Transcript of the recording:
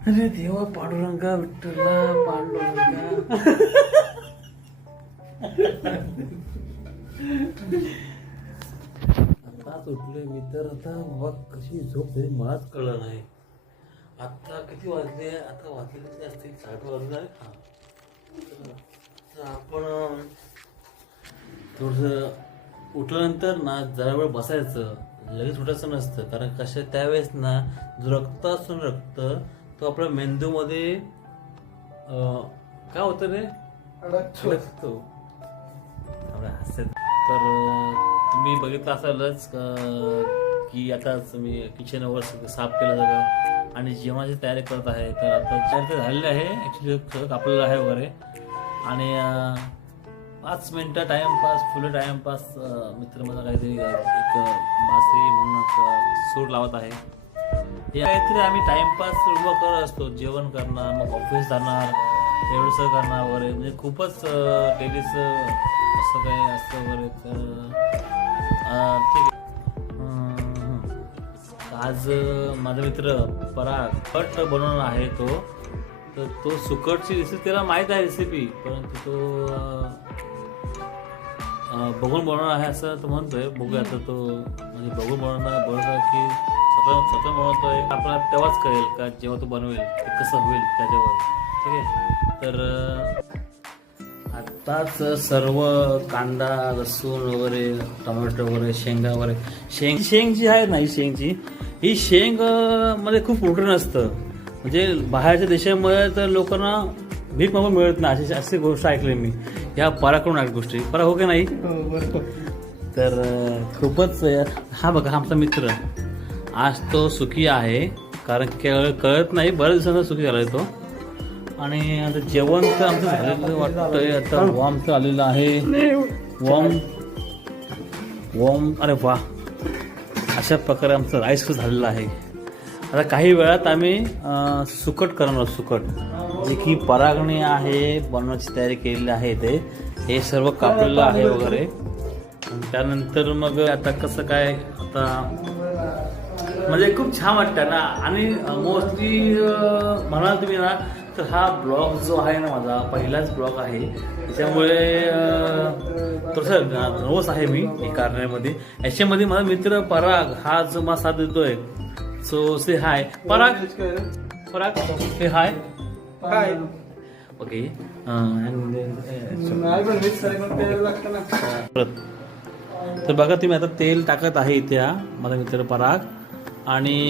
अरे देवा, पांडुरंगा विठ्ठला पांडुरंगा. आताच उठलोय मी तर. आता बाबा कशी झोप झाली मलाच कळलं नाही. आता किती वाजले? आता वाजले किती असतील? 7 वाजले आहे. हा, तर आपण थोडस उठल्यानंतर ना जरा वेळ बसायचं, लगेच उठायचं नसतं. कारण कशा त्यावेळेस ना जो रक्त असतो ना, रक्त तो आपल्या मेंदूमध्ये काय होतं रे, अडकतो. आपल्या हास्य. तर तुम्ही बघितलं असालच की आताच मी किचन वगैरे साफ केलं सगळं आणि जेवणाची तयारी करत आहे. तर आता तयारी झालेली आहे, ॲक्च्युली सगळं कापलेलं आहे वगैरे. आणि 5 मिनटं टाइमपास, फुल टाइमपास मित्र मला काहीतरी एक मासळी म्हणून सूर लावत आहे. हे काहीतरी आम्ही टाइमपास उभं करत असतो. जेवण करणार, मग ऑफिस जाणार, एवढंसं करणार वगैरे. म्हणजे खूपच डेलीचं असं काही असतं वगैरे. तर ठीक आहे. आज माझा मित्र पराग कट बनवणार आहे तो. तर तो सुकटची रेसिपी त्याला माहीत आहे रेसिपी, परंतु तो बघून बनवणार आहे असं तो म्हणतोय. बघूया आता तो म्हणजे बघून बनवणार की स्वतः बनवतोय. आपल्याला तेव्हाच कळेल का जेव्हा तो बनवेल ते कसं होईल त्याच्यावर. ठीक आहे. तर आत्ताच सर्व कांदा, लसूण वगैरे, टोमॅटो वगैरे, शेंगा वगैरे. शेंग जी आहे ना, ही शेंग मध्ये खूप प्रोटीन असतं. म्हणजे बाहेरच्या देशामध्ये तर लोकांना भीक मागून मिळत नाही, अशी गोष्ट ऐकली मी. ह्या पराकडून ऐक गोष्टी परा हो की नाही. तर खूपच. हा बघा आमचा मित्र आज तो सुखी आहे, कारण कळत नाही बऱ्याच दिवसांचा सुखी झाला तो. आणि आता जेवण तर आमचं झालेलं वाटतंय. आता वॉर्मचं आलेलं आहे. वॉर्म अरे वा, अशा प्रकारे आमचं राईस झालेलं आहे. आता काही वेळात आम्ही सुकट करणार. सुकट जे की परागणे आहे बनवण्याची तयारी केलेली आहे. ते हे सर्व कापलेलं आहे वगैरे. त्यानंतर मग आता कसं काय, आता म्हणजे खूप छान वाटतं ना. आणि मोस्टली म्हणाल तुम्ही ना, तर हा ब्लॉग जो आहे ना माझा पहिलाच ब्लॉग आहे. त्याच्यामुळे थोडंसं नर्वस आहे मी हे करण्यामध्ये. याच्यामध्ये माझा मित्र पराग हा जो मला साथ देतोय. सो से हाय पराग. से हाय. ओके. तर बघा तुम्ही आता तेल टाकत आहे इथे हा माझा मित्र पराग. आणि